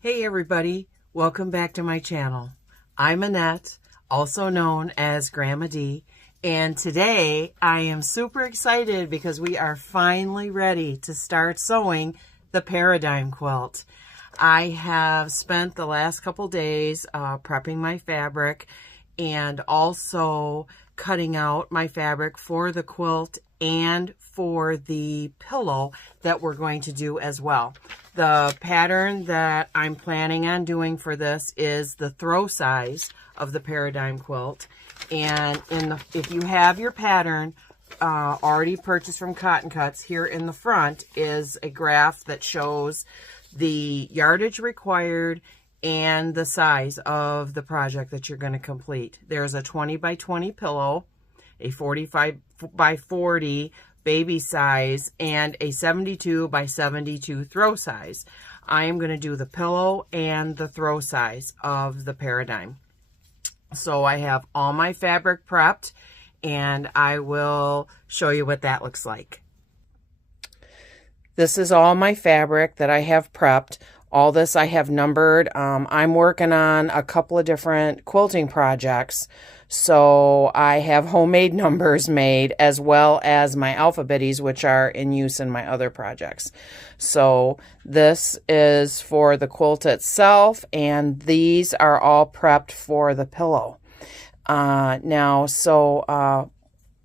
Hey everybody, welcome back to my channel. I'm Annette, also known as Grandma D, and today I am super excited because we are finally ready to start sewing the Paradigm quilt. I have spent the last couple days prepping my fabric and also cutting out my fabric for the quilt and for the pillow that we're going to do as well. The pattern that I'm planning on doing for this is the throw size of the Paradigm quilt. And if you have your pattern already purchased from Cotton Cuts, here in the front is a graph that shows the yardage required and the size of the project that you're going to complete. There's a 20 by 20 pillow, a 45 by 40 baby size, and a 72 by 72 throw size. I am going to do the pillow and the throw size of the Paradigm. So I have all my fabric prepped, and I will show you what that looks like. This is all my fabric that I have prepped. All this I have numbered. I'm working on a couple of different quilting projects, so I have homemade numbers made as well as my alphabetties, which are in use in my other projects. So this is for the quilt itself, and these are all prepped for the pillow.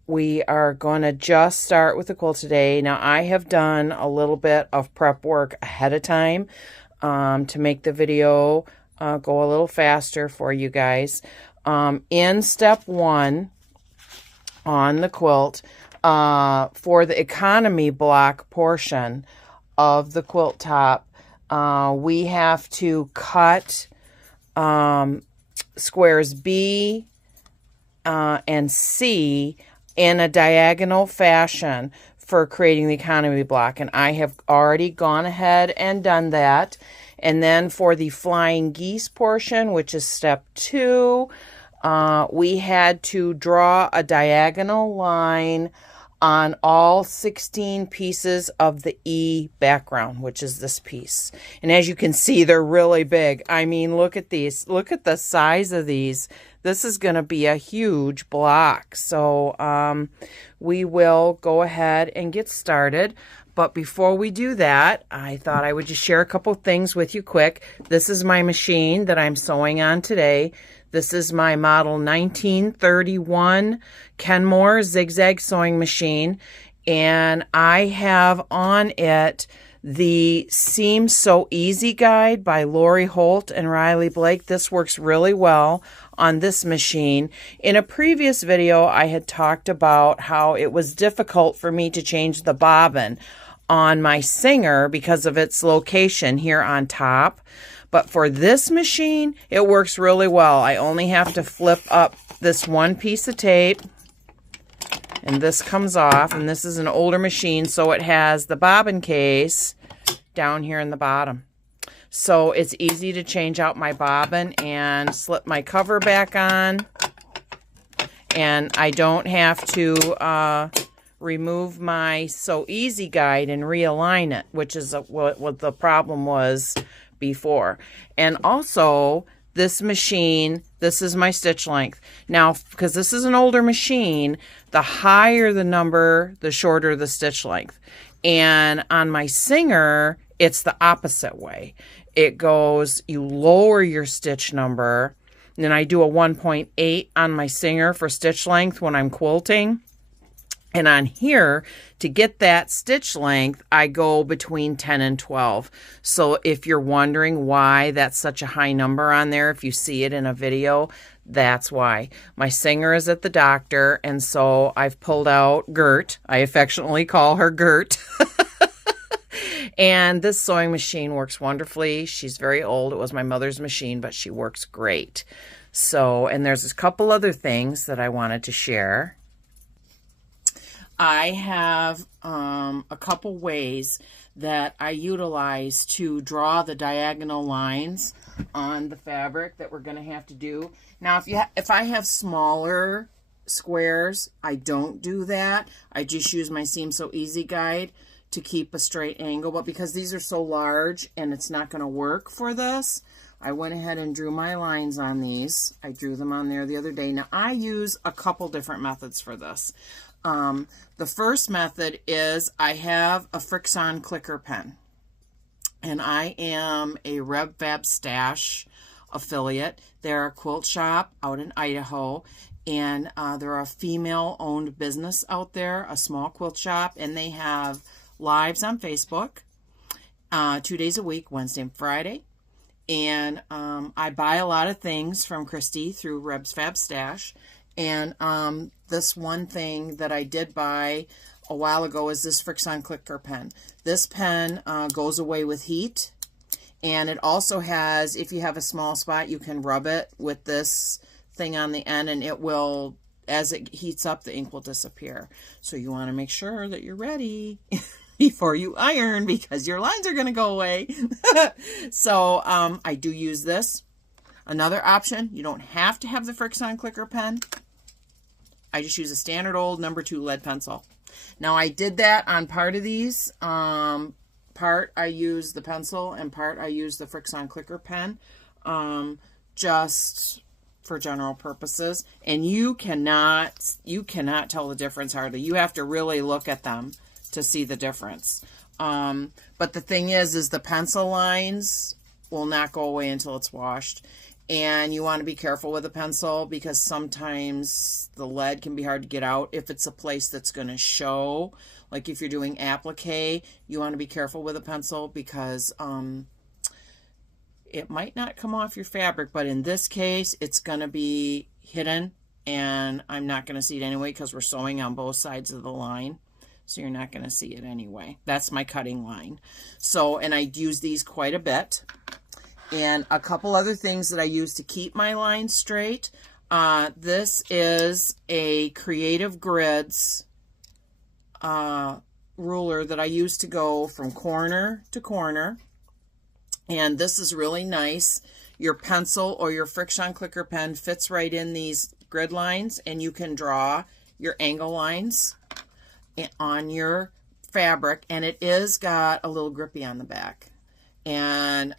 We are going to just start with the quilt today. Now, I have done a little bit of prep work ahead of time to make the video go a little faster for you guys. In step 1 on the quilt, for the economy block portion of the quilt top, we have to cut squares B and C in a diagonal fashion for creating the economy block, and I have already gone ahead and done that. And then for the flying geese portion, which is step 2, we had to draw a diagonal line on all 16 pieces of the E background, which is this piece. And as you can see, they're really big. I mean, look at these. Look at the size of these. This is going to be a huge block. So we will go ahead and get started. But before we do that, I thought I would just share a couple things with you quick. This is my machine that I'm sewing on today. This is my model 1931 Kenmore zigzag sewing machine, and I have on it the Seam So Easy guide by Lori Holt and Riley Blake. This works really well on this machine. In a previous video, I had talked about how it was difficult for me to change the bobbin on my Singer because of its location here on top. But for this machine, it works really well. I only have to flip up this one piece of tape, and this comes off. And this is an older machine, so it has the bobbin case down here in the bottom. So it's easy to change out my bobbin and slip my cover back on. And I don't have to remove my So Easy guide and realign it, which is what the problem was before. And also, this machine, this is my stitch length. Now, because this is an older machine, the higher the number, the shorter the stitch length. And on my Singer, it's the opposite way. It goes, you lower your stitch number, and then I do a 1.8 on my Singer for stitch length when I'm quilting. And on here, to get that stitch length, I go between 10 and 12. So if you're wondering why that's such a high number on there, if you see it in a video, that's why. My Singer is at the doctor, and so I've pulled out Gert. I affectionately call her Gert. And this sewing machine works wonderfully. She's very old. It was my mother's machine, but she works great. So, and there's a couple other things that I wanted to share. I have a couple ways that I utilize to draw the diagonal lines on the fabric that we're going to have to do. Now, if I have smaller squares, I don't do that. I just use my Seam So Easy guide to keep a straight angle, but because these are so large and it's not going to work for this, I went ahead and drew my lines on these. I drew them on there the other day. Now, I use a couple different methods for this. The first method is I have a Frixon clicker pen, and I am a Reb Fab Stash affiliate. They're a quilt shop out in Idaho, and they're a female-owned business out there, a small quilt shop, and they have lives on Facebook 2 days a week, Wednesday and Friday. And I buy a lot of things from Christy through Reb's Fab Stash. And this one thing that I did buy a while ago is this Frixon clicker pen. This pen goes away with heat. And it also has, if you have a small spot, you can rub it with this thing on the end, and it will, as it heats up, the ink will disappear. So you want to make sure that you're ready before you iron, because your lines are going to go away. So I do use this. Another option, you don't have to have the Frixon clicker pen. I just use a standard old number 2 lead pencil. Now, I did that on part of these. Part I use the pencil and part I use the Frixon clicker pen, just for general purposes. And you cannot tell the difference hardly. You have to really look at them to see the difference. But the thing is the pencil lines will not go away until it's washed. And you want to be careful with a pencil, because sometimes the lead can be hard to get out if it's a place that's going to show. Like if you're doing applique, you want to be careful with a pencil, because it might not come off your fabric, but in this case, it's going to be hidden, and I'm not going to see it anyway because we're sewing on both sides of the line. So you're not going to see it anyway. That's my cutting line. So, and I use these quite a bit. And a couple other things that I use to keep my line straight. This is a Creative Grids ruler that I use to go from corner to corner. And this is really nice. Your pencil or your Frixon clicker pen fits right in these grid lines, and you can draw your angle lines on your fabric. And it is got a little grippy on the back. And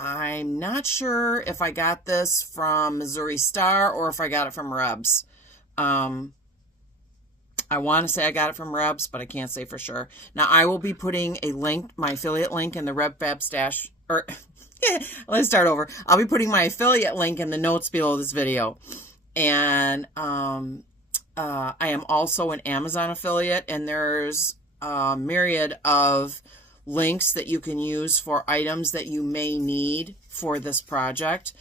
I'm not sure if I got this from Missouri Star or if I got it from Reb's. I want to say I got it from Reb's, but I can't say for sure. Now, I will be putting a link, my affiliate link in the Reb Fab Stash, or let's start over. I'll be putting my affiliate link in the notes below this video. And I am also an Amazon affiliate, and there's a myriad of links that you can use for items that you may need for this project.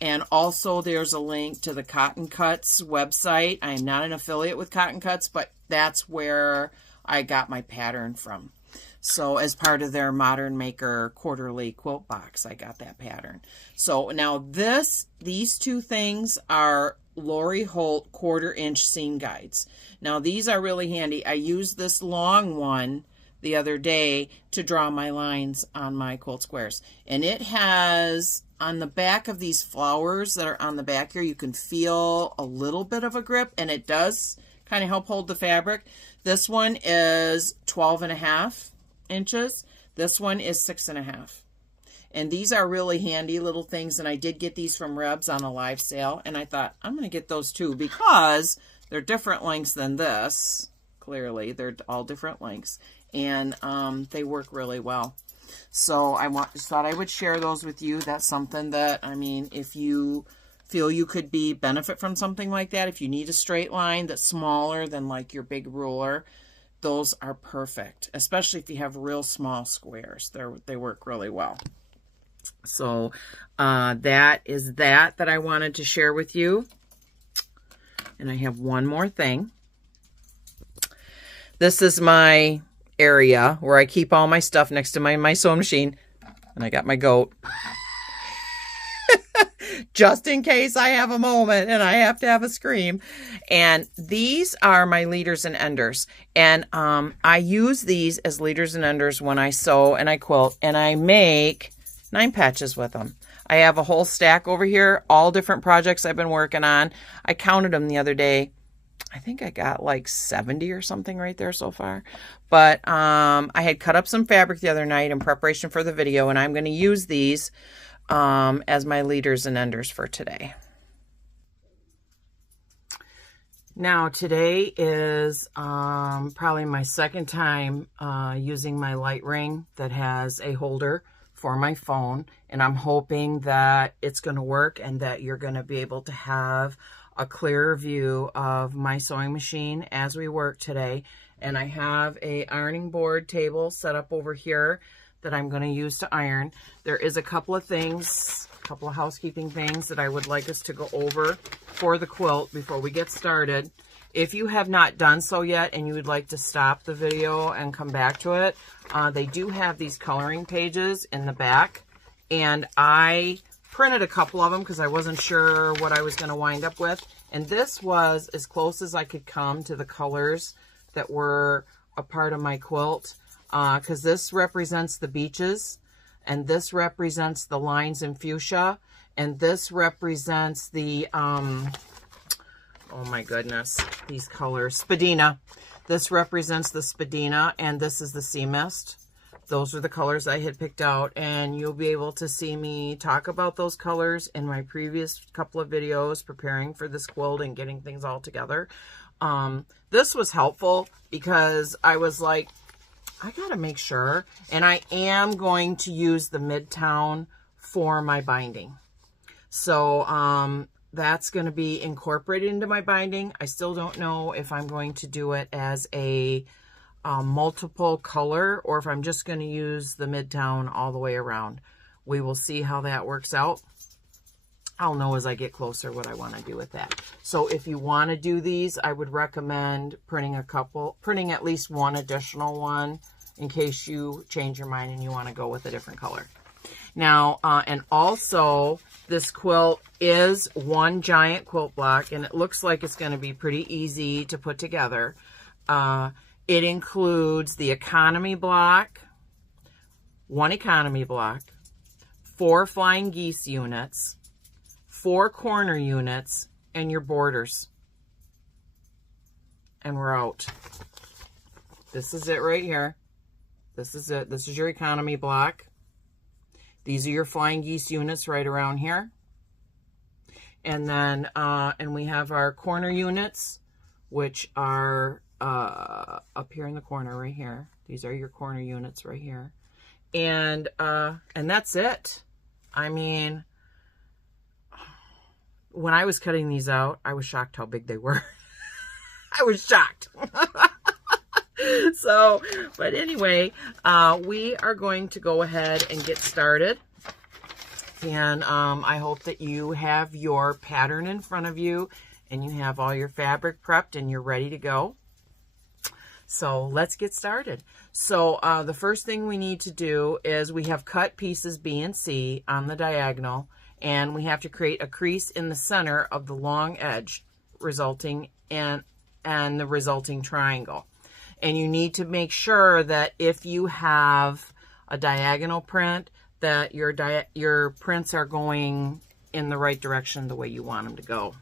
And also there's a link to the Cotton Cuts website. I am not an affiliate with Cotton Cuts, but that's where I got my pattern from. So as part of their Modern Maker quarterly quilt box, I got that pattern. So now these two things are Lori Holt 1/4 inch seam guides. Now these are really handy. I used this long one the other day to draw my lines on my quilt squares. And it has, on the back of these flowers that are on the back here, you can feel a little bit of a grip, and it does kind of help hold the fabric. This one is 12.5 inches. This one is 6.5. And these are really handy little things, and I did get these from Reb's on a live sale, and I thought, I'm going to get those too, because they're different lengths than this. Clearly, they're all different lengths, and they work really well. So I just thought I would share those with you. That's something that, I mean, if you feel you could benefit from something like that, if you need a straight line that's smaller than like your big ruler, those are perfect, especially if you have real small squares. They work really well. So that is that I wanted to share with you. And I have one more thing. This is my area where I keep all my stuff next to my sewing machine. And I got my goat. Just in case I have a moment and I have to have a scream. And these are my leaders and enders. And I use these as leaders and enders when I sew and I quilt. And I make 9 patches with them. I have a whole stack over here, all different projects I've been working on. I counted them the other day. I think I got like 70 or something right there so far. But I had cut up some fabric the other night in preparation for the video, and I'm going to use these as my leaders and enders for today. Now, today is probably my second time using my light ring that has a holder for my phone, and I'm hoping that it's going to work and that you're going to be able to have a clearer view of my sewing machine as we work today. And I have a ironing board table set up over here that I'm going to use to iron. There is a couple of things, a couple of housekeeping things that I would like us to go over for the quilt before we get started. If you have not done so yet and you would like to stop the video and come back to it, they do have these coloring pages in the back, and I printed a couple of them because I wasn't sure what I was going to wind up with, and this was as close as I could come to the colors that were a part of my quilt, because this represents the beaches, and this represents the lines in fuchsia, and this represents the oh my goodness, these colors, spadina. This represents the spadina, and this is the sea mist. Those are the colors I had picked out, and you'll be able to see me talk about those colors in my previous couple of videos preparing for this quilt and getting things all together. This was helpful because I was like, I gotta make sure, and I am going to use the Midtown for my binding. So that's going to be incorporated into my binding. I still don't know if I'm going to do it as a multiple color or if I'm just going to use the Midtown all the way around. We will see how that works out. I'll know as I get closer what I want to do with that. So if you want to do these, I would recommend printing at least one additional one in case you change your mind and you want to go with a different color. Now, and also this quilt is one giant quilt block, and it looks like it's going to be pretty easy to put together. It includes the economy block, one economy block, 4 flying geese units, 4 corner units, and your borders. And we're out. This is it right here. This is it. This is your economy block. These are your flying geese units right around here. And then, and we have our corner units, which are up here in the corner right here. These are your corner units right here. And that's it. I mean, when I was cutting these out, I was shocked how big they were. I was shocked. So, but anyway, we are going to go ahead and get started. And I hope that you have your pattern in front of you and you have all your fabric prepped and you're ready to go. So let's get started. So the first thing we need to do is we have cut pieces B and C on the diagonal, and we have to create a crease in the center of the long edge resulting in the resulting triangle. And you need to make sure that if you have a diagonal print, that your prints are going in the right direction the way you want them to go.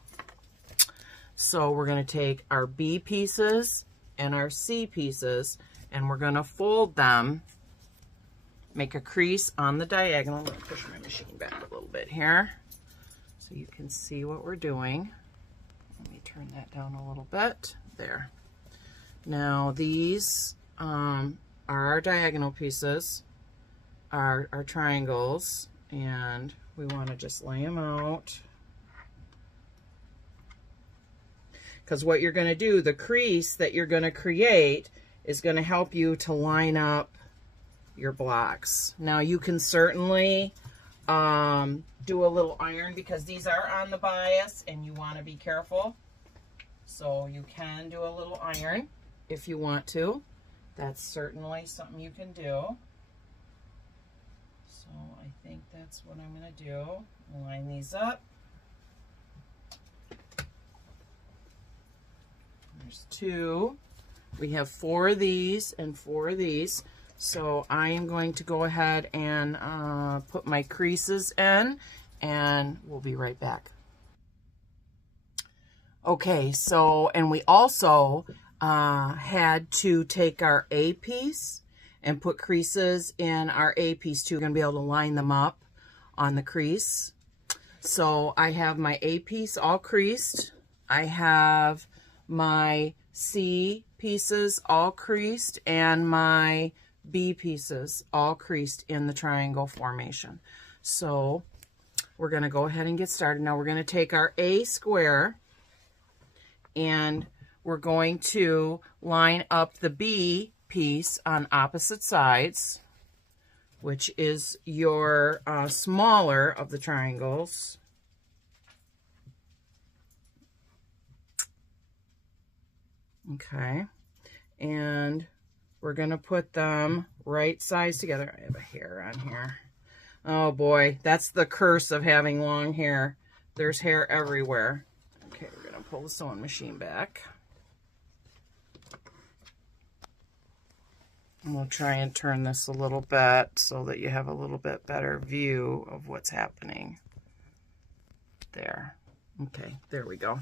So we're going to take our B pieces and our C pieces, and we're going to fold them, make a crease on the diagonal. I'm going to push my machine back a little bit here so you can see what we're doing. Let me turn that down a little bit. There. Now these are our diagonal pieces, our triangles, and we want to just lay them out. Because what you're going to do, the crease that you're going to create is going to help you to line up your blocks. Now you can certainly do a little iron because these are on the bias and you want to be careful. So you can do a little iron if you want to. That's certainly something you can do. So I think that's what I'm going to do. Line these up. There's 2. We have 4 of these and 4 of these. So I am going to go ahead and put my creases in, and we'll be right back. Okay, so, and we also had to take our A piece and put creases in our A piece too. We're going to be able to line them up on the crease. So I have my A piece all creased. I have my C pieces all creased and my B pieces all creased in the triangle formation. So we're going to go ahead and get started. Now we're going to take our A square and we're going to line up the B piece on opposite sides, which is your smaller of the triangles. Okay, and we're going to put them right sides together. I have a hair on here. Oh boy, that's the curse of having long hair. There's hair everywhere. Okay, we're going to pull the sewing machine back. And we'll try and turn this a little bit so that you have a little bit better view of what's happening. There. Okay, there we go.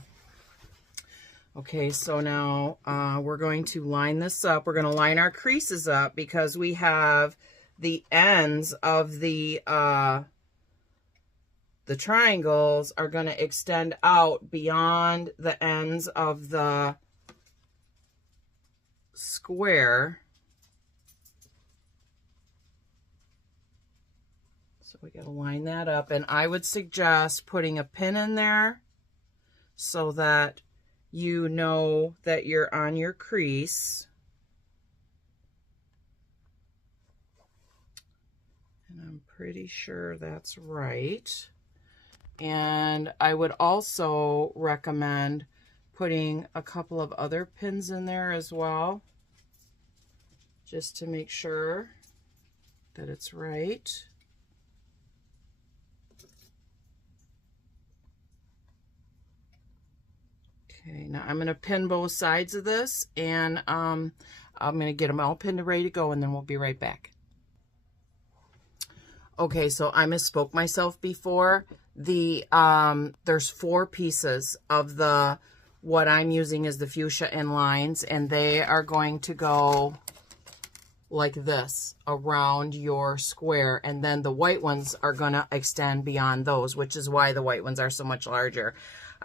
Okay, so now we're going to line this up. We're going to line our creases up because we have the ends of the triangles are going to extend out beyond the ends of the square. So we got to line that up, and I would suggest putting a pin in there so that you know that you're on your crease. And I'm pretty sure that's right. And I would also recommend putting a couple of other pins in there as well, just to make sure that it's right. Okay, now I'm going to pin both sides of this, and I'm going to get them all pinned and ready to go, and then we'll be right back. Okay, so I misspoke myself before. There's 4 pieces of what I'm using is the fuchsia in lines, and they are going to go like this around your square, and then the white ones are going to extend beyond those, which is why the white ones are so much larger.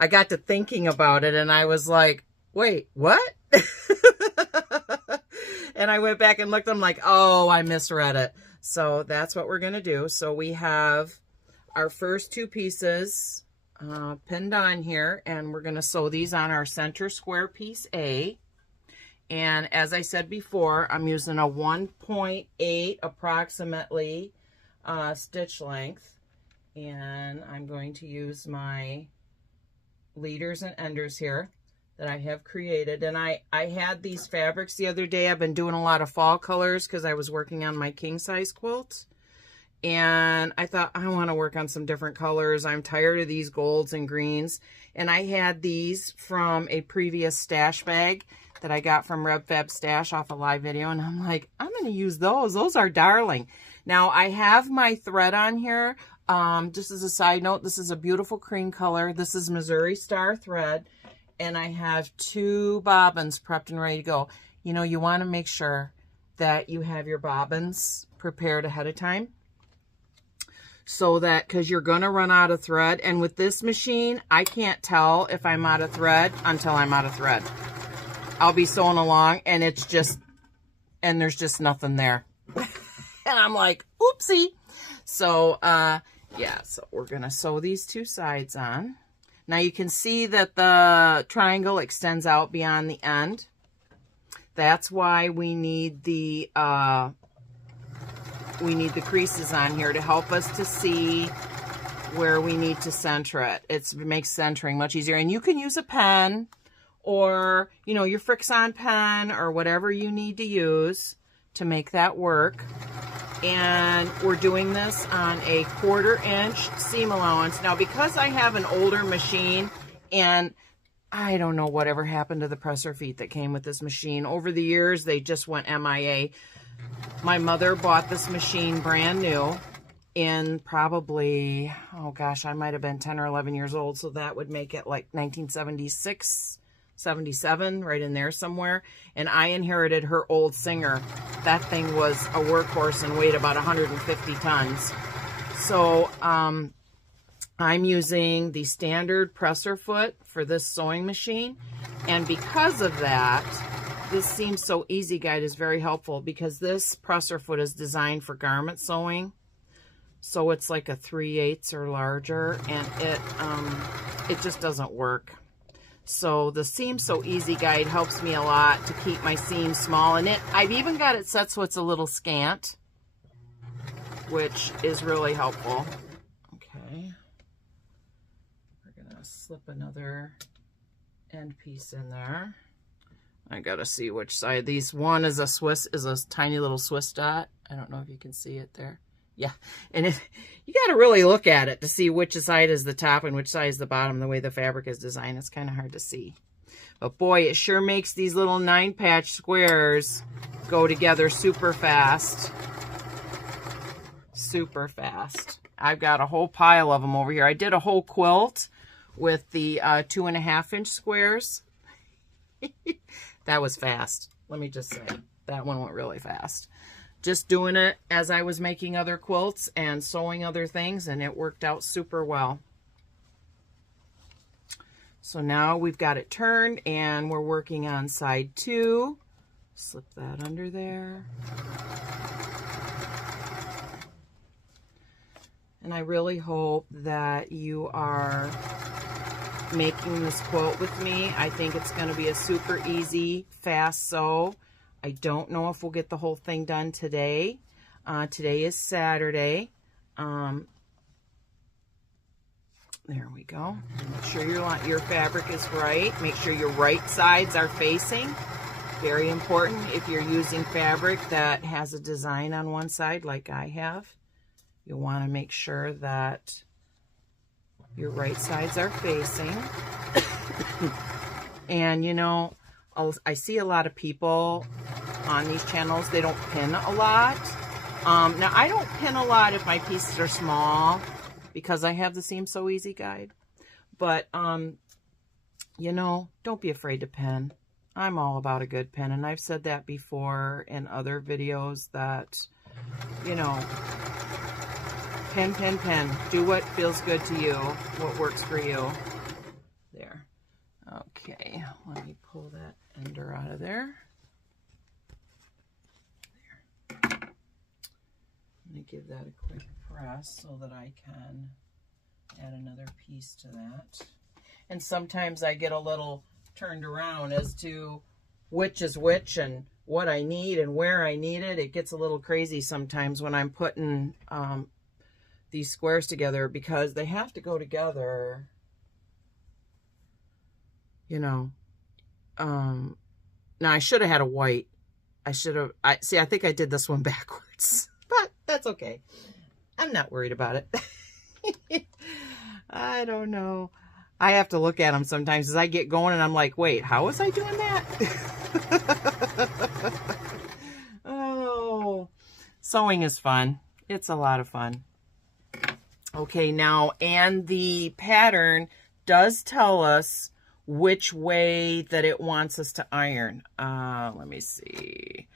I got to thinking about it, and I was like, wait, what? And I went back and looked, I'm like, oh, I misread it. So that's what we're going to do. So we have our first 2 pieces pinned on here, and we're going to sew these on our center square piece A. And as I said before, I'm using a 1.8 approximately stitch length, and I'm going to use my leaders and enders here that I have created. And I had these fabrics the other day. I've been doing a lot of fall colors because I was working on my king size quilt, and I thought I want to work on some different colors. I'm tired of these golds and greens, and I had these from a previous stash bag that I got from Reb Fab Stash off a live video, and I'm like, I'm going to use those. Those are darling. Now I have my thread on here. Just as a side note, this is a beautiful cream color. This is Missouri Star thread, and I have 2 bobbins prepped and ready to go. You know, you want to make sure that you have your bobbins prepared ahead of time, so that, because you're going to run out of thread. And with this machine, I can't tell if I'm out of thread until I'm out of thread. I'll be sewing along, and it's just, and there's just nothing there. And I'm like, oopsie. So, yeah, so we're going to sew these 2 sides on. Now you can see that the triangle extends out beyond the end. That's why we need the creases on here to help us to see where we need to center it. It makes centering much easier. And you can use a pen, or, you know, your Frixion pen, or whatever you need to use to make that work. And we're doing this on a 1/4 inch seam allowance. Now, because I have an older machine, and I don't know whatever happened to the presser feet that came with this machine. Over the years, they just went MIA. My mother bought this machine brand new, in probably, oh gosh, I might have been 10 or 11 years old, so that would make it like 1976, 77, right in there somewhere. And I inherited her old Singer. That thing was a workhorse and weighed about 150 tons. So I'm using the standard presser foot for this sewing machine. And because of that, this Seems So Easy guide is very helpful, because this presser foot is designed for garment sewing. So it's like a 3/8 or larger, and it just doesn't work. So the Seems So Easy guide helps me a lot to keep my seams small. And I've even got it set so it's a little scant, which is really helpful. Okay. We're going to slip another end piece in there. I got to see which side. One is a tiny little Swiss dot. I don't know if you can see it there. Yeah, and you got to really look at it to see which side is the top and which side is the bottom. The way the fabric is designed, it's kind of hard to see. But boy, it sure makes these little 9-patch squares go together super fast. Super fast. I've got a whole pile of them over here. I did a whole quilt with the 2.5-inch squares. That was fast. Let me just say, that one went really fast. Just doing it as I was making other quilts and sewing other things, and it worked out super well. So now we've got it turned, and we're working on side 2. Slip that under there. And I really hope that you are making this quilt with me. I think it's going to be a super easy, fast sew. I don't know if we'll get the whole thing done today. Today is Saturday. There we go. Make sure your fabric is right. Make sure your right sides are facing. Very important. If you're using fabric that has a design on one side like I have, you'll want to make sure that your right sides are facing. And you know, I see a lot of people on these channels, they don't pin a lot. Now, I don't pin a lot if my pieces are small, because I have the Seems So Easy guide. But, you know, don't be afraid to pin. I'm all about a good pin, and I've said that before in other videos that, you know, pin, pin, pin. Do what feels good to you, what works for you. There. Okay, let me pull that ender out of there. There. Let me give that a quick press so that I can add another piece to that. And sometimes I get a little turned around as to which is which and what I need and where I need it. It gets a little crazy sometimes when I'm putting these squares together, because they have to go together, you know. Now I should have had a white. I think I did this one backwards, but that's okay. I'm not worried about it. I don't know. I have to look at them sometimes as I get going, and I'm like, wait, how was I doing that? Oh, sewing is fun. It's a lot of fun. Okay, now, and the pattern does tell us which way that it wants us to iron. Let me see.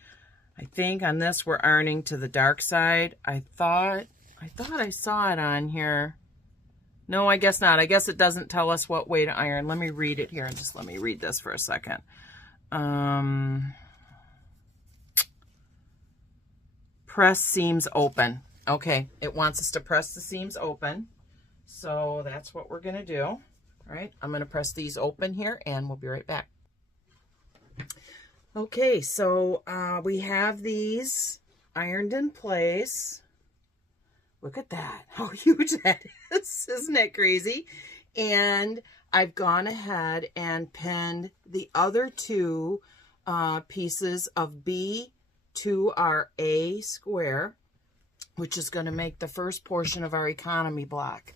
I think on this we're ironing to the dark side. I thought I saw it on here. No, I guess not. I guess it doesn't tell us what way to iron. Let me read it here, and just let me read this for a second. Press seams open. Okay, it wants us to press the seams open. So that's what we're going to do. All right, I'm going to press these open here, and we'll be right back. Okay, so we have these ironed in place. Look at that, how huge that is. Isn't that crazy? And I've gone ahead and pinned the other two pieces of B to our A square, which is going to make the first portion of our economy block.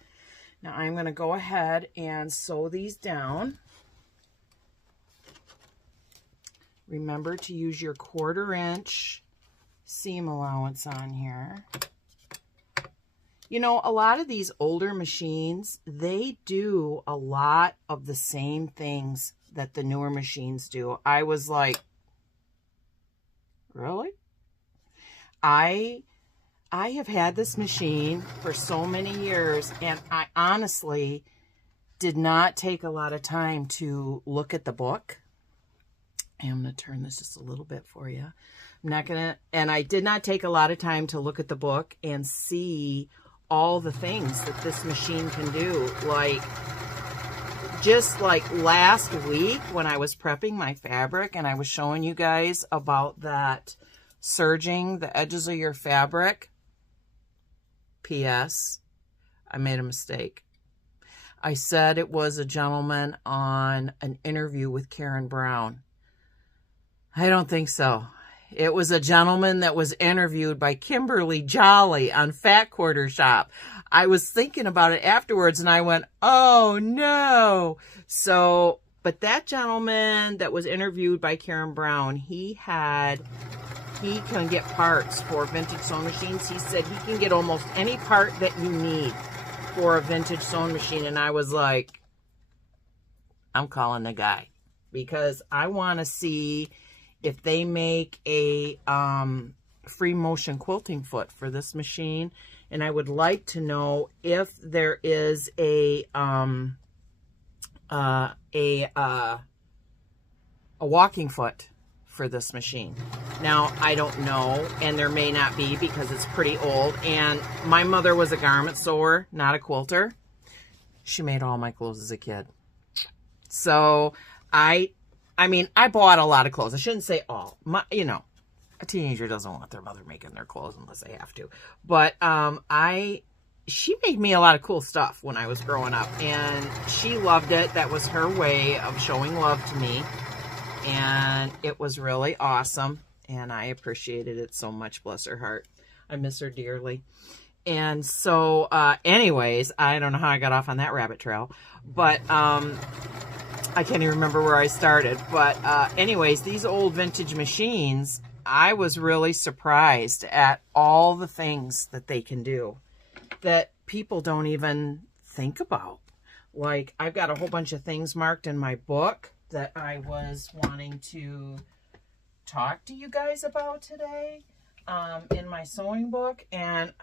Now I'm going to go ahead and sew these down. Remember to use your 1/4 inch seam allowance on here. You know, a lot of these older machines, they do a lot of the same things that the newer machines do. I was like, really? I have had this machine for so many years, and I honestly did not take a lot of time to look at the book. I'm going to turn this just a little bit for you. And I did not take a lot of time to look at the book and see all the things that this machine can do. Like, just like last week when I was prepping my fabric and I was showing you guys about that serging the edges of your fabric. P.S. I made a mistake. I said it was a gentleman on an interview with Karen Brown. I don't think so. It was a gentleman that was interviewed by Kimberly Jolly on Fat Quarter Shop. I was thinking about it afterwards and I went, oh no. So, but that gentleman that was interviewed by Karen Brown, he can get parts for vintage sewing machines. He said he can get almost any part that you need for a vintage sewing machine. And I was like, I'm calling the guy, because I want to see if they make a free motion quilting foot for this machine. And I would like to know if there is a walking foot for this machine. Now, I don't know, and there may not be because it's pretty old. And my mother was a garment sewer, not a quilter. She made all my clothes as a kid. So I mean, I bought a lot of clothes. I shouldn't say all. You know, a teenager doesn't want their mother making their clothes unless they have to. But she made me a lot of cool stuff when I was growing up, and she loved it. That was her way of showing love to me, and it was really awesome, and I appreciated it so much. Bless her heart. I miss her dearly. And so, anyways, I don't know how I got off on that rabbit trail, but I can't even remember where I started. But anyways, these old vintage machines, I was really surprised at all the things that they can do that people don't even think about. Like, I've got a whole bunch of things marked in my book that I was wanting to talk to you guys about today in my sewing book. And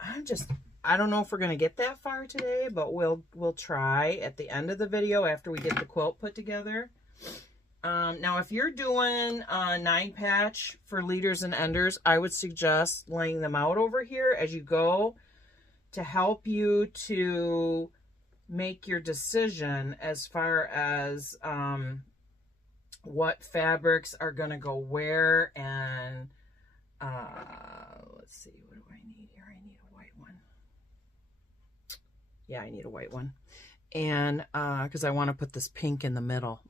I don't know if we're going to get that far today, but we'll try at the end of the video after we get the quilt put together. Now, if you're doing 9-patch for leaders and enders, I would suggest laying them out over here as you go to help you to make your decision as far as what fabrics are going to go where. And let's see, what do I need here? I need a white one. Yeah, I need a white one. And because I want to put this pink in the middle.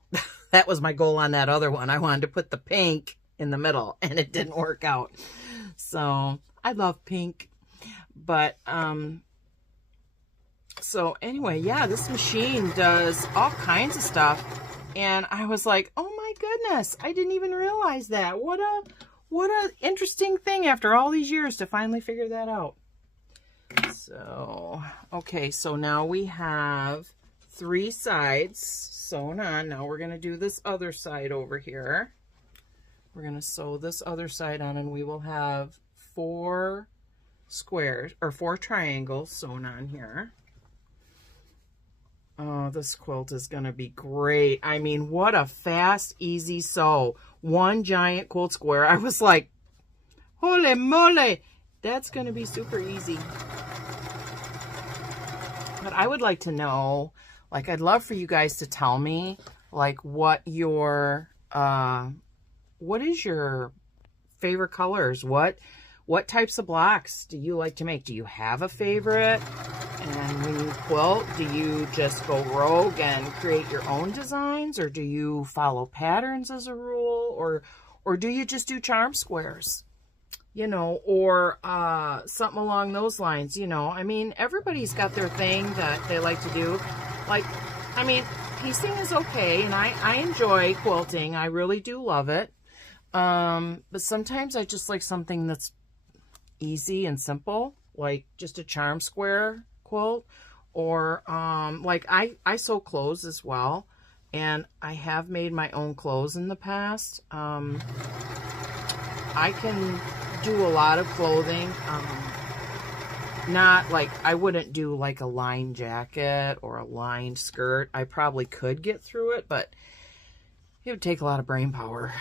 That was my goal on that other one. I wanted to put the pink in the middle, and it didn't work out. So I love pink. But so anyway, yeah, this machine does all kinds of stuff. And I was like, oh my goodness, I didn't even realize that. What a interesting thing after all these years to finally figure that out. So, okay, so now we have 3 sides sewn on. Now we're going to do this other side over here. We're going to sew this other side on, and we will have 4 squares or 4 triangles sewn on here. Oh, this quilt is going to be great. I mean, what a fast, easy sew. 1 giant quilt square. I was like, holy moly, that's going to be super easy. But I would like to know, like, I'd love for you guys to tell me, like, what is your favorite colors? What types of blocks do you like to make? Do you have a favorite? And when you quilt, do you just go rogue and create your own designs? Or do you follow patterns as a rule? Or do you just do charm squares? You know, or something along those lines, you know. I mean, everybody's got their thing that they like to do. Like, I mean, piecing is okay, and I enjoy quilting. I really do love it. But sometimes I just like something that's easy and simple. like just a charm square quilt, or like I sew clothes as well, and I have made my own clothes in the past. I can do a lot of clothing. Not like, I wouldn't do like a lined jacket or a lined skirt. I probably could get through it, but it would take a lot of brain power.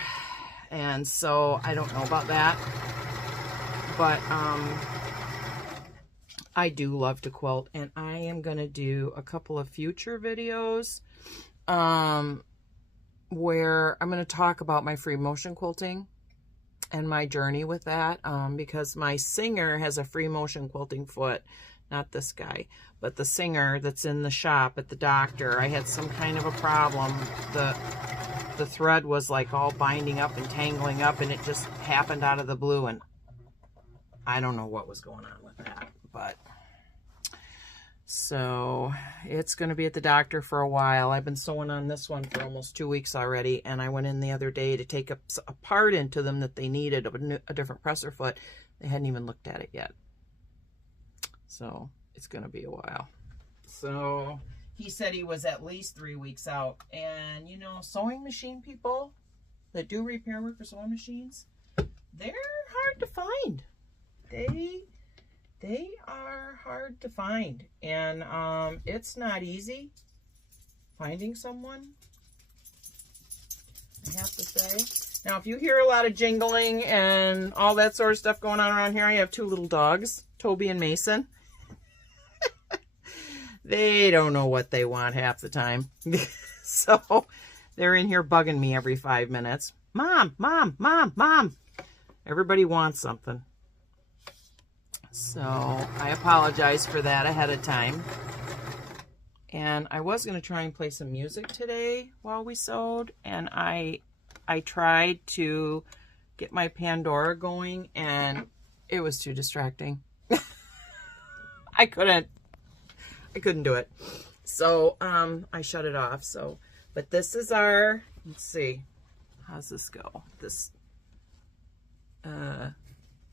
And so I don't know about that. But I do love to quilt, and I am going to do a couple of future videos where I'm going to talk about my free motion quilting and my journey with that, because my Singer has a free motion quilting foot, not this guy, but the Singer that's in the shop at the doctor. I had some kind of a problem. The thread was like all binding up and tangling up, and it just happened out of the blue, and I don't know what was going on with that. But so it's going to be at the doctor for a while. I've been sewing on this one for almost 2 weeks already, and I went in the other day to take a part into them that they needed, a different presser foot. They hadn't even looked at it yet. So it's going to be a while. So he said he was at least 3 weeks out. And, you know, sewing machine people that do repair work for sewing machines, they're hard to find. They are hard to find, and it's not easy finding someone, I have to say. Now, if you hear a lot of jingling and all that sort of stuff going on around here, I have 2 little dogs, Toby and Mason. They don't know what they want half the time. So they're in here bugging me every 5 minutes. Mom, mom, mom, mom. Everybody wants something. So I apologize for that ahead of time. And I was going to try and play some music today while we sewed, and I tried to get my Pandora going, and it was too distracting. I couldn't do it. So I shut it off. So, but this is our, let's see, how's this go? This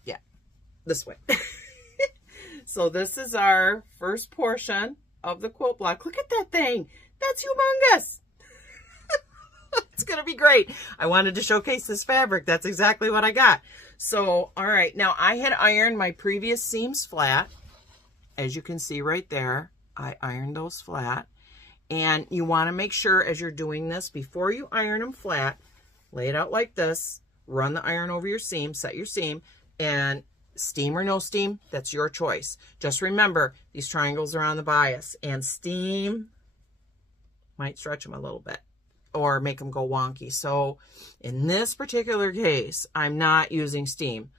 yeah, this way. So this is our first portion of the quilt block. Look at that thing. That's humongous. It's going to be great. I wanted to showcase this fabric. That's exactly what I got. So, all right. Now, I had ironed my previous seams flat. As you can see right there, I ironed those flat. And you want to make sure as you're doing this, before you iron them flat, lay it out like this, run the iron over your seam, set your seam, and steam or no steam, that's your choice. Just remember, these triangles are on the bias, and steam might stretch them a little bit or make them go wonky. So in this particular case, I'm not using steam.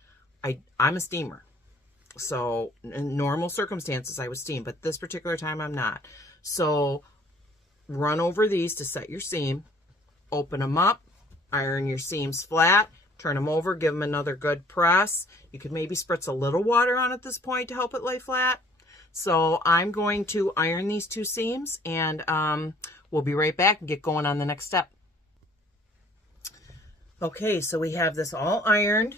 I'm a steamer. So in normal circumstances, I would steam, but this particular time I'm not. So run over these to set your seam, open them up, iron your seams flat, turn them over, give them another good press. You could maybe spritz a little water on at this point to help it lay flat. So I'm going to iron these 2 seams, and we'll be right back and get going on the next step. Okay, so we have this all ironed.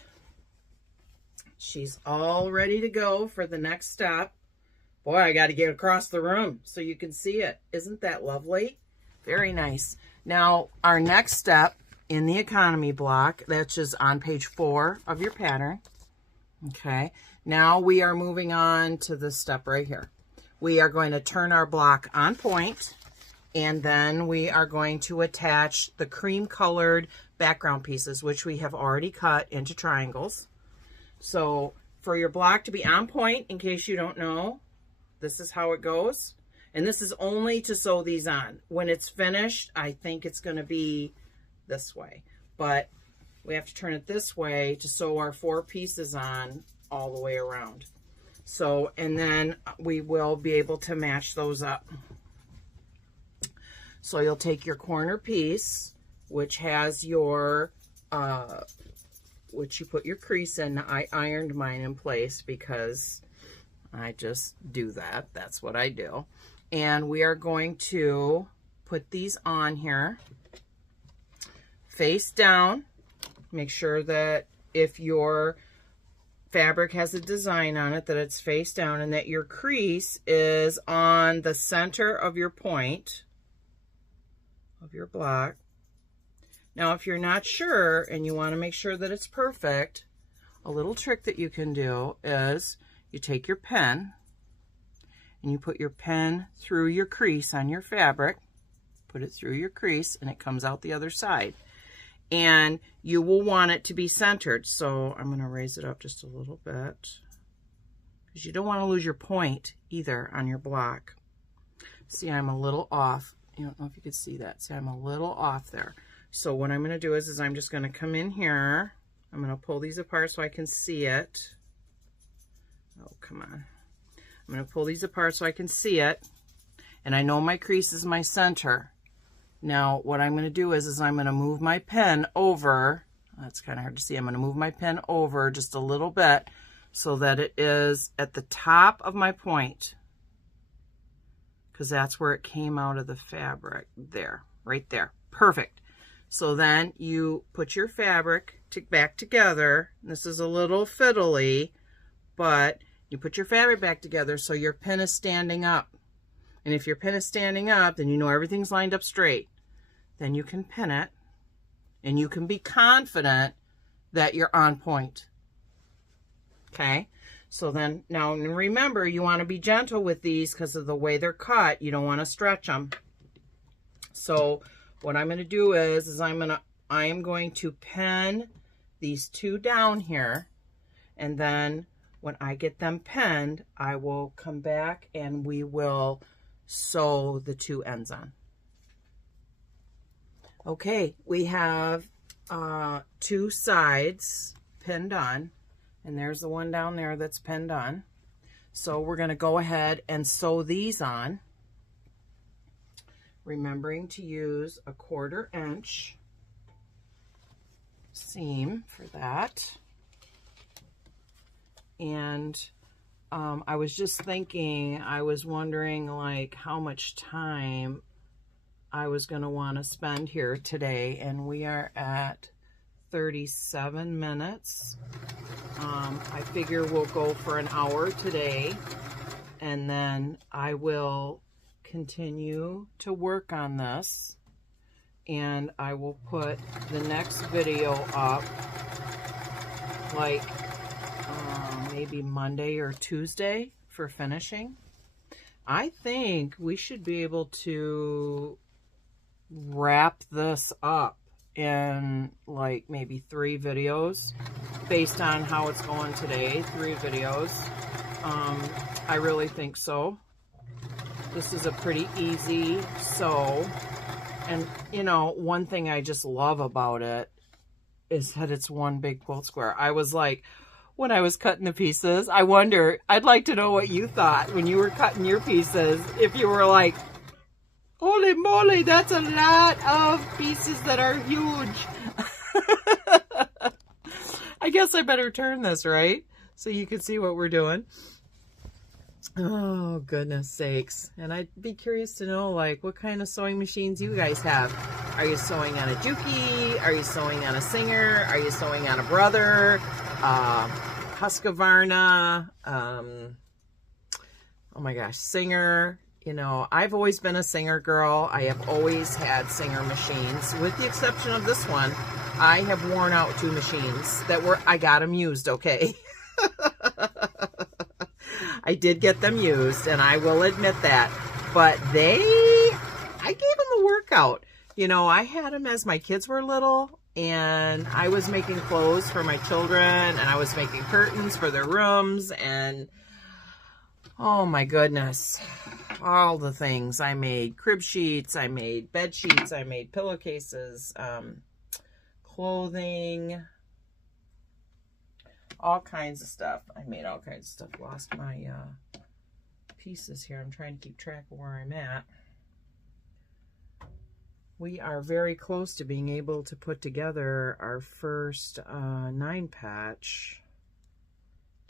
She's all ready to go for the next step. Boy, I got to get across the room so you can see it. Isn't that lovely? Very nice. Now, our next step in the economy block, that's just on page 4 of your pattern. Okay, now we are moving on to this step right here. We are going to turn our block on point, and then we are going to attach the cream colored background pieces, which we have already cut into triangles. So for your block to be on point, in case you don't know, this is how it goes. And this is only to sew these on. When it's finished, I think it's going to be this way, but we have to turn it this way to sew our 4 pieces on all the way around. So, and then we will be able to match those up. So you'll take your corner piece, which has your which you put your crease in. I ironed mine in place because I just do that. That's what I do. And we are going to put these on here face down. Make sure that if your fabric has a design on it, that it's face down, and that your crease is on the center of your point of your block. Now, if you're not sure and you want to make sure that it's perfect, a little trick that you can do is you take your pen and you put your pen through your crease on your fabric, put it through your crease, and it comes out the other side. And you will want it to be centered. So I'm going to raise it up just a little bit, because you don't want to lose your point either on your block. See, I'm a little off. I don't know if you could see that. See, I'm a little off there. So what I'm going to do is I'm just going to come in here. I'm going to pull these apart so I can see it. Oh, come on. I'm going to pull these apart so I can see it. And I know my crease is my center. Now, what I'm going to do is I'm going to move my pen over. That's kind of hard to see. I'm going to move my pen over just a little bit so that it is at the top of my point, because that's where it came out of the fabric. There, right there. Perfect. So then you put your fabric back together. This is a little fiddly, but you put your fabric back together so your pin is standing up. And if your pin is standing up, then you know everything's lined up straight. Then you can pin it, and you can be confident that you're on point. Okay? So then, now remember, you want to be gentle with these because of the way they're cut. You don't want to stretch them. So what I'm going to do is I am going to pin these two down here, and then when I get them pinned, I will come back and we will sew the two ends on. Okay, we have two sides pinned on, and there's the one down there that's pinned on. So we're going to go ahead and sew these on, remembering to use a 1/4 inch seam for that. And I was just thinking, I was wondering like how much time I was going to want to spend here today, and we are at 37 minutes. I figure we'll go for an hour today, and then I will continue to work on this, and I will put the next video up like maybe Monday or Tuesday for finishing. I think we should be able to wrap this up in like maybe 3 videos based on how it's going today. 3 videos. I really think so. This is a pretty easy sew. And you know, one thing I just love about it is that it's one big quilt square. I was like, when I was cutting the pieces, I wonder, I'd like to know what you thought when you were cutting your pieces. If you were like, holy moly, that's a lot of pieces that are huge. I guess I better turn this, right? So you can see what we're doing. Oh, goodness sakes. And I'd be curious to know, like, what kind of sewing machines you guys have. Are you sewing on a Juki? Are you sewing on a Singer? Are you sewing on a Brother? Husqvarna? Oh my gosh, Singer. You know, I've always been a Singer girl. I have always had Singer machines, with the exception of this one. I have worn out 2 machines that I got them used, okay? I did get them used, and I will admit that. But I gave them a workout. You know, I had them as my kids were little, and I was making clothes for my children, and I was making curtains for their rooms, and oh my goodness, all the things. I made crib sheets, I made bed sheets, I made pillowcases, clothing, all kinds of stuff. I made all kinds of stuff. Lost my pieces here. I'm trying to keep track of where I'm at. We are very close to being able to put together our first 9 patch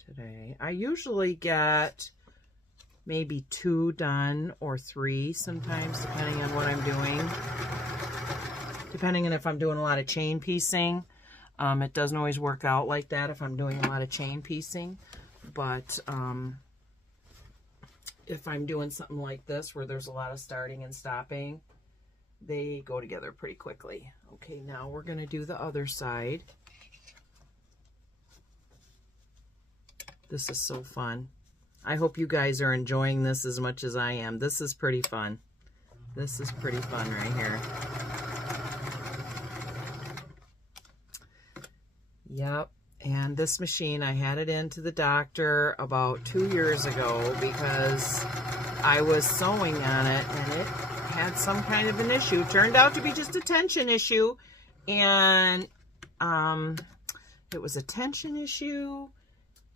today. I usually get maybe 2 done, or 3 sometimes, depending on what I'm doing. Depending on if I'm doing a lot of chain piecing. It doesn't always work out like that if I'm doing a lot of chain piecing, but if I'm doing something like this where there's a lot of starting and stopping, they go together pretty quickly. Okay, now we're going to do the other side. This is so fun. I hope you guys are enjoying this as much as I am. This is pretty fun. This is pretty fun right here. Yep. And this machine, I had it into the doctor about 2 years ago because I was sewing on it and it had some kind of an issue. Turned out to be just a tension issue. And it was a tension issue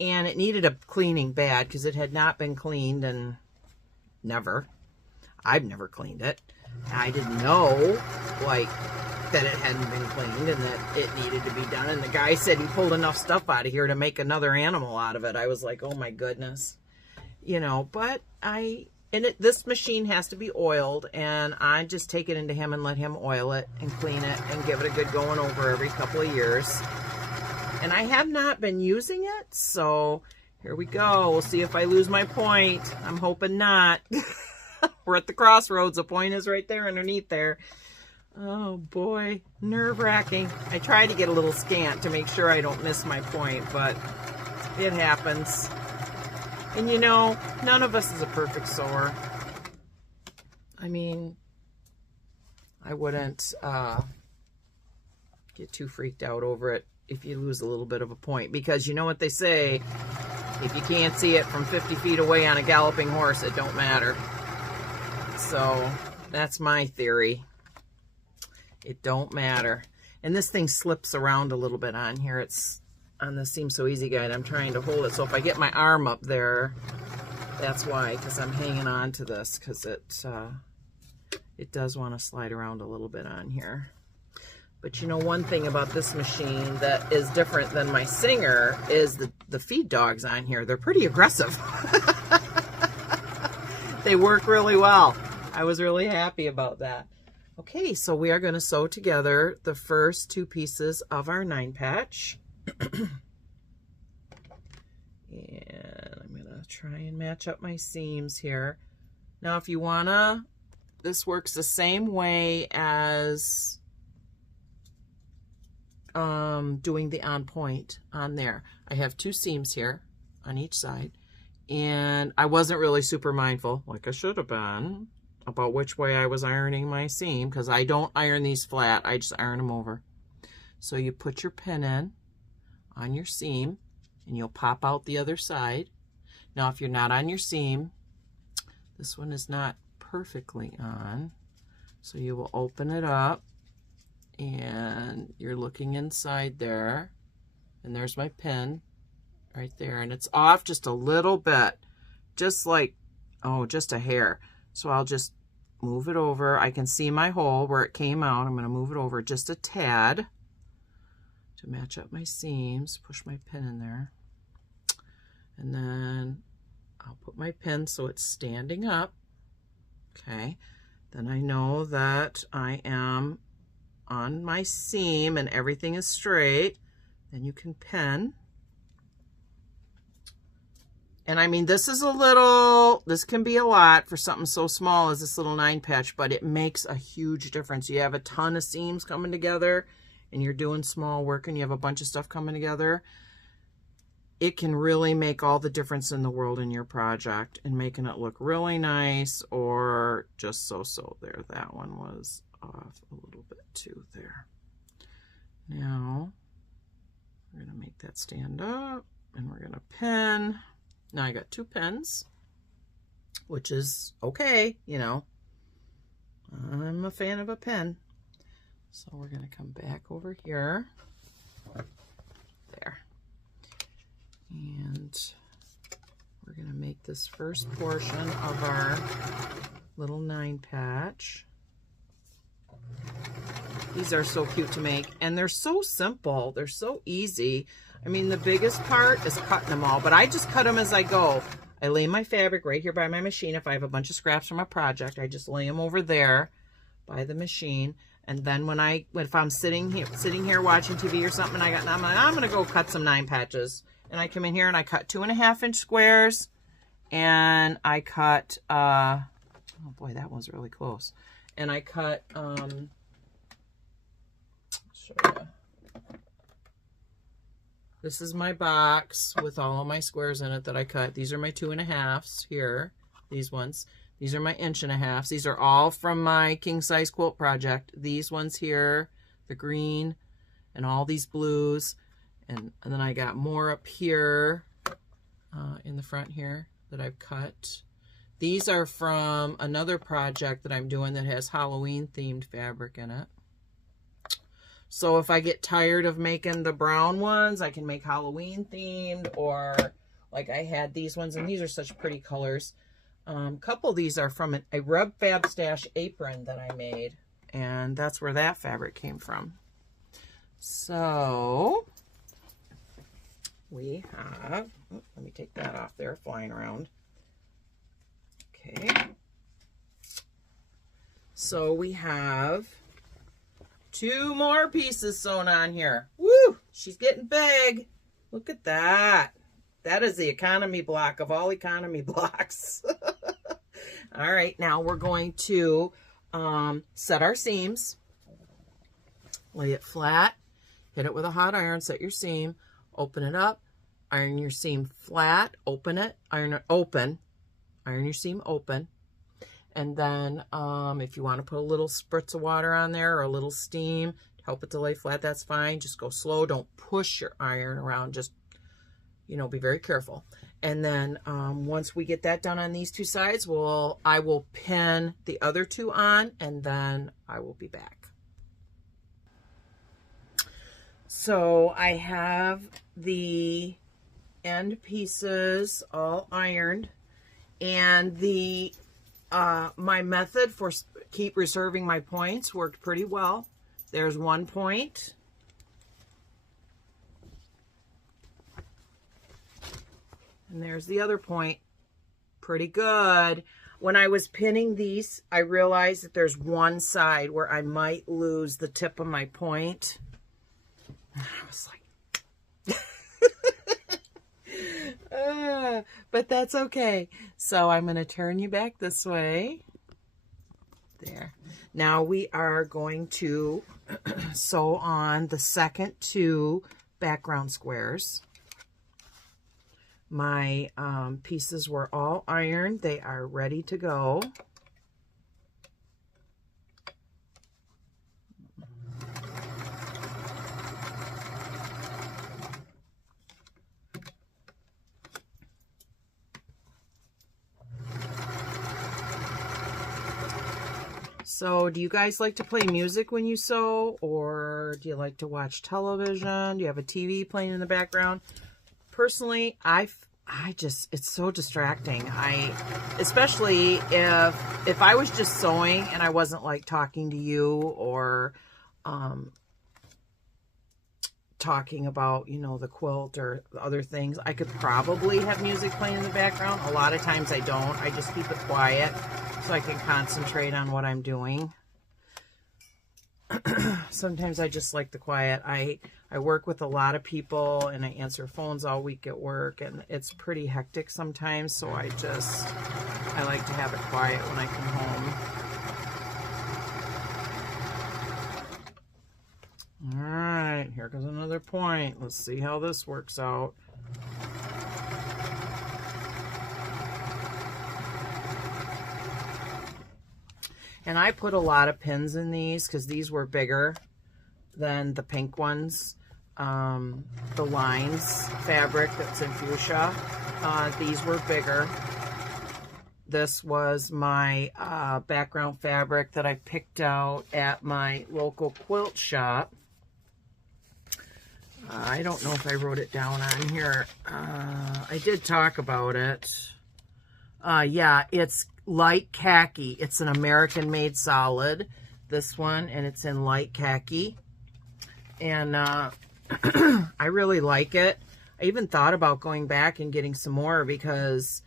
and it needed a cleaning bad because it had not been cleaned and I've never cleaned it. I didn't know, like, that it hadn't been cleaned and that it needed to be done. And the guy said he pulled enough stuff out of here to make another animal out of it. I was like, oh my goodness. You know, but this machine has to be oiled, and I just take it into him and let him oil it and clean it and give it a good going over every couple of years. And I have not been using it, so here we go. We'll see if I lose my point. I'm hoping not. We're at the crossroads. The point is right there underneath there. Oh boy, nerve-wracking. I try to get a little scant to make sure I don't miss my point, but it happens. And you know, none of us is a perfect sewer. I mean, I wouldn't get too freaked out over it if you lose a little bit of a point, because you know what they say, if you can't see it from 50 feet away on a galloping horse, it don't matter. So that's my theory. It don't matter. And this thing slips around a little bit on here. It's on the Seam So Easy guide. I'm trying to hold it. So if I get my arm up there, that's why, because I'm hanging on to this, because it does want to slide around a little bit on here. But you know, one thing about this machine that is different than my Singer is the feed dogs on here. They're pretty aggressive. They work really well. I was really happy about that. Okay, so we are going to sew together the first 2 pieces of our 9 patch. And I'm going to try and match up my seams here. Now, if you want to, this works the same way as doing the on point on there. I have 2 seams here on each side. And I wasn't really super mindful, like I should have been, about which way I was ironing my seam, because I don't iron these flat, I just iron them over. So you put your pin in on your seam and you'll pop out the other side. Now if you're not on your seam, this one is not perfectly on, so you will open it up and you're looking inside there, and there's my pin right there, and it's off just a little bit, just like, oh, just a hair. So I'll just move it over. I can see my hole where it came out. I'm going to move it over just a tad to match up my seams. Push my pin in there. And then I'll put my pin so it's standing up. Okay. Then I know that I am on my seam and everything is straight. Then you can pin. And I mean, this can be a lot for something so small as this little 9 patch, but it makes a huge difference. You have a ton of seams coming together and you're doing small work and you have a bunch of stuff coming together. It can really make all the difference in the world in your project and making it look really nice, or just so there. That one was off a little bit too there. Now, we're going to make that stand up and we're going to pin. Now I got 2 pins, which is okay, you know. I'm a fan of a pin. So we're going to come back over here. There. And we're going to make this first portion of our little 9 patch. These are so cute to make, and they're so simple. They're so easy. I mean, the biggest part is cutting them all, but I just cut them as I go. I lay my fabric right here by my machine. If I have a bunch of scraps from a project, I just lay them over there by the machine, And then if I'm sitting here watching TV or something, I'm gonna go cut some 9 patches. And I come in here and I cut 2.5-inch squares, and I cut oh boy, that one's really close. And I cut I'll show you. This is my box with all of my squares in it that I cut. These are my 2.5s here. These ones. These are my 1.5 inches. These are all from my king size quilt project. These ones here, the green, and all these blues. And then I got more up here in the front here that I've cut. These are from another project that I'm doing that has Halloween themed fabric in it. So if I get tired of making the brown ones, I can make Halloween themed, or like I had these ones, and these are such pretty colors. A couple of these are from a Rub Fab Stash apron that I made, and that's where that fabric came from. So we have, let me take that off there, flying around. Okay. So we have 2 more pieces sewn on here. Woo! She's getting big. Look at that. That is the economy block of all economy blocks. All right, now we're going to set our seams. Lay it flat. Hit it with a hot iron. Set your seam. Open it up. Iron your seam flat. Open it. Iron it open. Iron your seam open. And then if you want to put a little spritz of water on there or a little steam to help it to lay flat, that's fine. Just go slow. Don't push your iron around. Just, you know, be very careful. And then once we get that done on these 2 sides, I will pin the other 2 on, and then I will be back. So I have the end pieces all ironed, and the my method for keep reserving my points worked pretty well. There's 1 point. And there's the other point. Pretty good. When I was pinning these, I realized that there's one side where I might lose the tip of my point. I was like, but that's okay. So I'm going to turn you back this way. There. Now we are going to sew on the second 2 background squares. My pieces were all ironed. They are ready to go. So do you guys like to play music when you sew, or do you like to watch television? Do you have a TV playing in the background? Personally, it's so distracting. Especially if I was just sewing and I wasn't like talking to you or talking about, you know, the quilt or other things, I could probably have music playing in the background. A lot of times I don't. I just keep it quiet so I can concentrate on what I'm doing. Sometimes I just like the quiet. I work with a lot of people and I answer phones all week at work, and it's pretty hectic sometimes, so I like to have it quiet when I come home. All right, here goes another point. Let's see how this works out. And I put a lot of pins in these because these were bigger than the pink ones. The lines fabric that's in fuchsia, these were bigger. This was my background fabric that I picked out at my local quilt shop. I don't know if I wrote it down on here. I did talk about it. Yeah, it's light khaki. It's an American made solid, this one, and it's in light khaki. And I really like it. I even thought about going back and getting some more because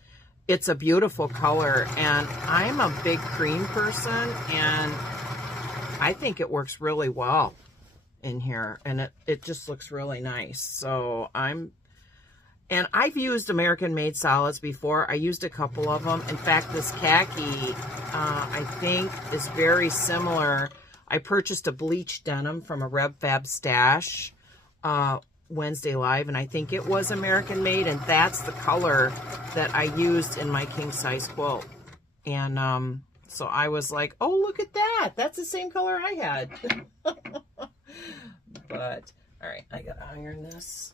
it's a beautiful color, and I'm a big cream person, and I think it works really well in here, and it just looks really nice. So and I've used American made solids before. I used a couple of them. In fact, this khaki, I think is very similar. I purchased a bleached denim from a Reb Fab stash Wednesday Live, and I think it was American made, and that's the color that I used in my king size quilt. And so I was like, oh, look at that. That's the same color I had. But, all right, I got to iron this.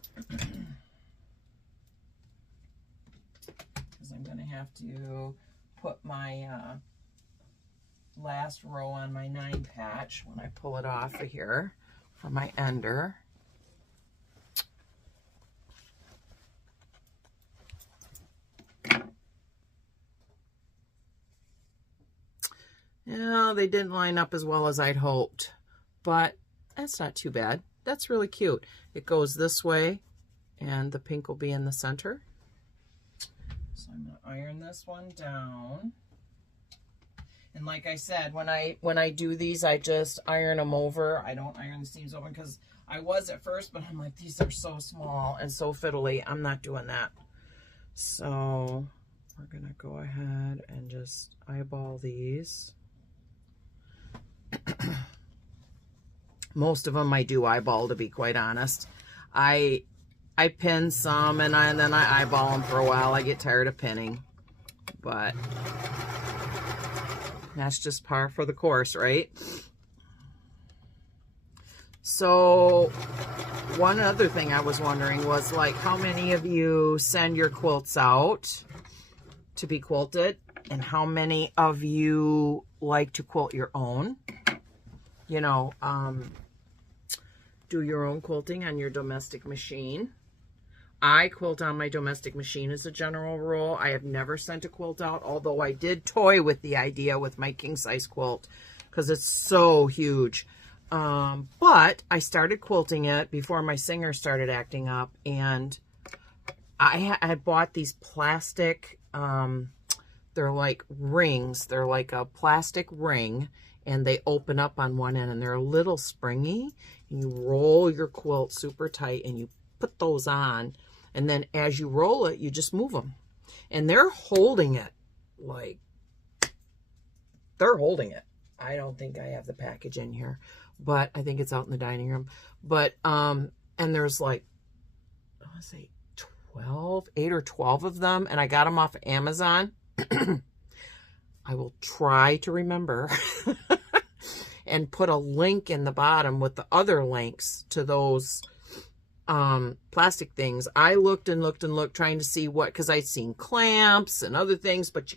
Because I'm going to have to put my last row on my 9 patch when I pull it off of here for my ender. Yeah, they didn't line up as well as I'd hoped, but that's not too bad. That's really cute. It goes this way, and the pink will be in the center. So I'm going to iron this one down. And like I said, when I do these, I just iron them over. I don't iron the seams open because I was at first, but I'm like, these are so small and so fiddly. I'm not doing that. So we're going to go ahead and just eyeball these. Most of them I do eyeball, to be quite honest. I pin some and then I eyeball them for a while. I get tired of pinning, but that's just par for the course, right? So one other thing I was wondering was, like, how many of you send your quilts out to be quilted, and how many of you like to quilt your own? You know, do your own quilting on your domestic machine. I quilt on my domestic machine as a general rule. I have never sent a quilt out, although I did toy with the idea with my king size quilt because it's so huge. But I started quilting it before my singer started acting up, and I had bought these plastic, they're like rings. They're like a plastic ring, and they open up on one end, and they're a little springy, and you roll your quilt super tight, and you put those on, and then as you roll it, you just move them, and they're holding it. Like, they're holding it. I don't think I have the package in here, but I think it's out in the dining room. But and there's like, I want to say 8 or 12 of them, and I got them off of Amazon. I will try to remember and put a link in the bottom with the other links to those plastic things. I looked and looked and looked trying to see what, because I'd seen clamps and other things, but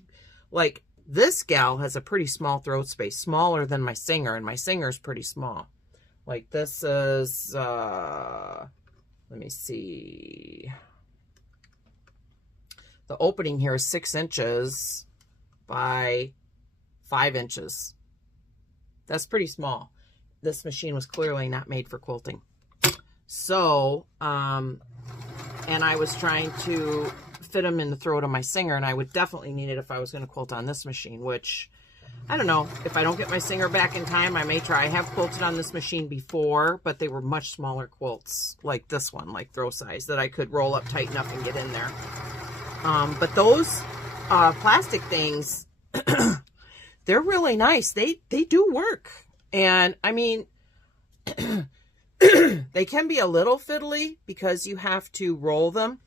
like, this gal has a pretty small throat space, smaller than my singer, and my singer's pretty small. Like, this is, let me see. The opening here is 6 inches by 5 inches. That's pretty small. This machine was clearly not made for quilting. So, and I was trying to fit them in the throat of my singer, and I would definitely need it if I was going to quilt on this machine, which, I don't know, if I don't get my singer back in time, I may try. I have quilted on this machine before, but they were much smaller quilts, like this one, like throw size, that I could roll up tight enough and get in there. But those plastic things, they're really nice. They do work. And, I mean, they can be a little fiddly because you have to roll them.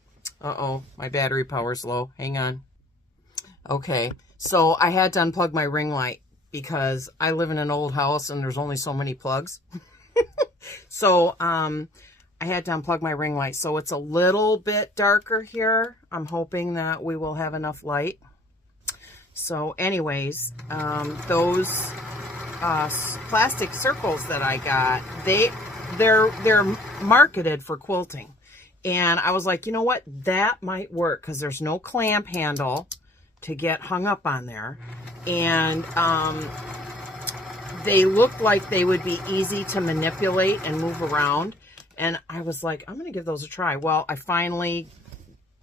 Uh-oh, my battery power's low. Hang on. Okay, so I had to unplug my ring light because I live in an old house and there's only so many plugs. So I had to unplug my ring light. So it's a little bit darker here. I'm hoping that we will have enough light. So anyways, those plastic circles that I got, they're marketed for quilting. And I was like, you know what? That might work because there's no clamp handle to get hung up on there. And they look like they would be easy to manipulate and move around. And I was like, I'm going to give those a try. Well, I finally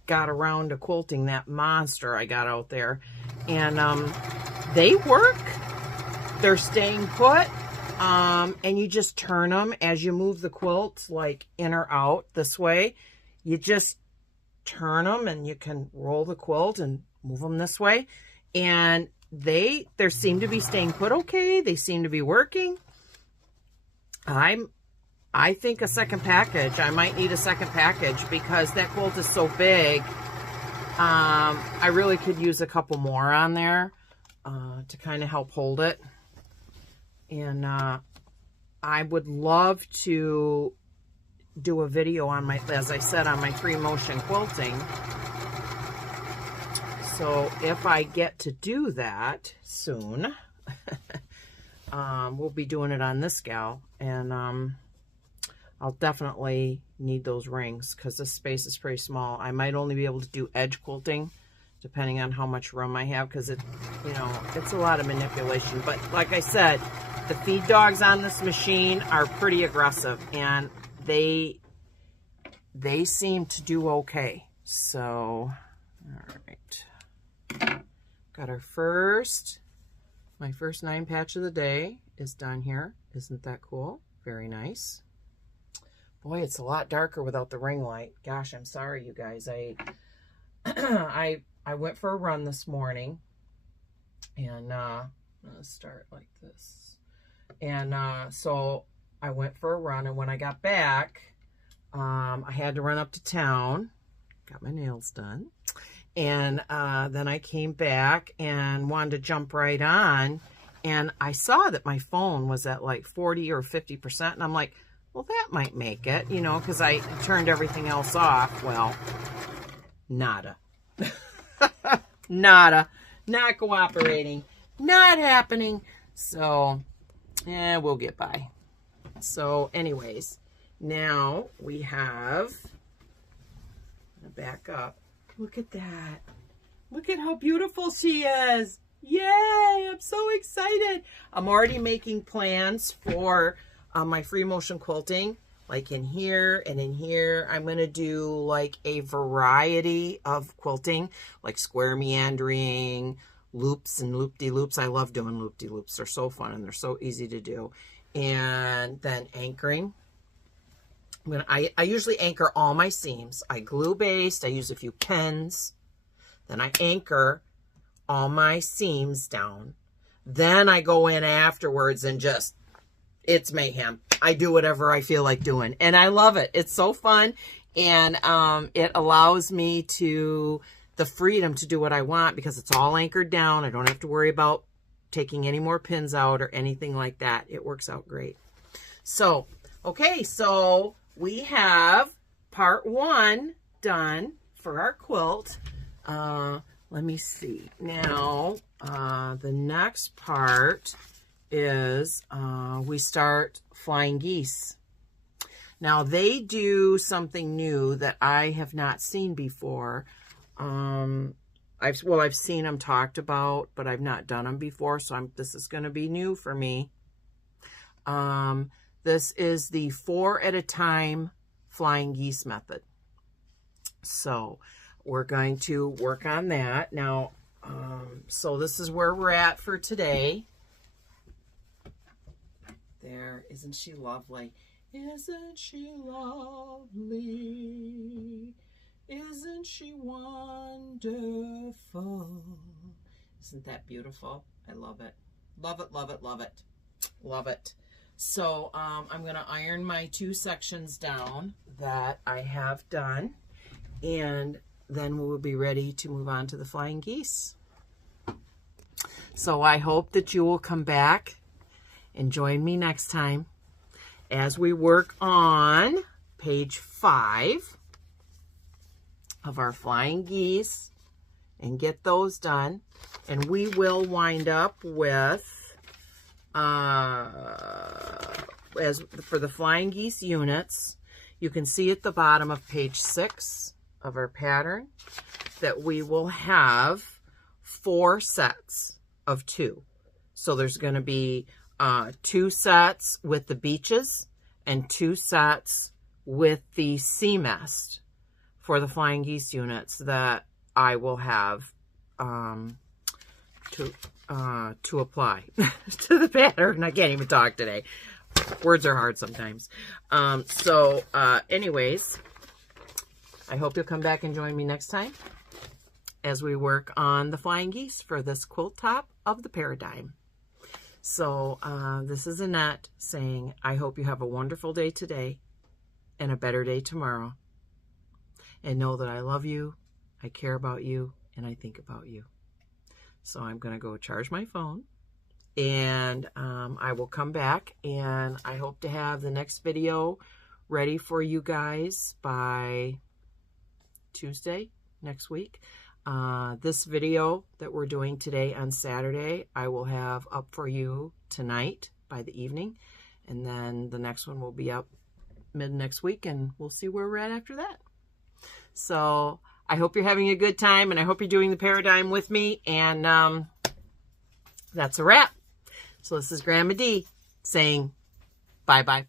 got around to quilting that monster I got out there. And they work. They're staying put. And you just turn them as you move the quilt, like in or out this way. You just turn them, and you can roll the quilt and move them this way. And they seem to be staying put okay. They seem to be working. I think a second package. I might need a second package because that quilt is so big. I really could use a couple more on there to kind of help hold it. And I would love to do a video on my, as I said, on my free motion quilting. So if I get to do that soon, we'll be doing it on this gal. And I'll definitely need those rings because this space is pretty small. I might only be able to do edge quilting depending on how much room I have, because it, you know, it's a lot of manipulation. But like I said, the feed dogs on this machine are pretty aggressive, and they seem to do okay. So, all right. Got our my first 9 patch of the day is done here. Isn't that cool? Very nice. Boy, it's a lot darker without the ring light. Gosh, I'm sorry, you guys. I went for a run this morning, and I'm gonna start like this. And so I went for a run, and when I got back, I had to run up to town, got my nails done, and then I came back and wanted to jump right on, and I saw that my phone was at like 40 or 50%, and I'm like, well, that might make it, you know, because I turned everything else off. Well, nada. Nada. Not cooperating. Not happening. So, yeah, we'll get by. So, anyways, now we have, back up. Look at that. Look at how beautiful she is. Yay! I'm so excited. I'm already making plans for my free motion quilting, like in here and in here. I'm going to do like a variety of quilting, like square meandering, loops and loop-de-loops. I love doing loop-de-loops. They're so fun and they're so easy to do. And then anchoring. I usually anchor all my seams. I glue based. I use a few pens. Then I anchor all my seams down. Then I go in afterwards and just, it's mayhem. I do whatever I feel like doing, and I love it. It's so fun, and it allows me the freedom to do what I want because it's all anchored down. I don't have to worry about taking any more pins out or anything like that. It works out great. So, okay, so we have part 1 done for our quilt. Let me see. Now, the next part is we start flying geese. Now they do something new that I have not seen before. I've seen them talked about, but I've not done them before, so this is going to be new for me. This is the 4 at a time flying geese method. So we're going to work on that now. So this is where we're at for today. There, isn't she lovely? Isn't she lovely? Isn't she wonderful? Isn't that beautiful? I love it. Love it, love it, love it. Love it. So I'm going to iron my 2 sections down that I have done, and then we will be ready to move on to the flying geese. So I hope that you will come back and join me next time as we work on page 5 of our flying geese and get those done. And we will wind up with, as for the flying geese units, you can see at the bottom of page 6 of our pattern that we will have 4 sets of 2. So there's going to be 2 sets with the beaches and 2 sets with the sea mast for the flying geese units that I will have to apply to the pattern. I can't even talk today. Words are hard sometimes. Anyways, I hope you'll come back and join me next time as we work on the flying geese for this quilt top of the paradigm. So this is Annette saying, I hope you have a wonderful day today and a better day tomorrow. And know that I love you, I care about you, and I think about you. So I'm going to go charge my phone, and I will come back, and I hope to have the next video ready for you guys by Tuesday next week. This video that we're doing today on Saturday, I will have up for you tonight by the evening, and then the next one will be up mid next week, and we'll see where we're at after that. So I hope you're having a good time, and I hope you're doing the paradigm with me, and that's a wrap. So this is Grandma D saying bye-bye.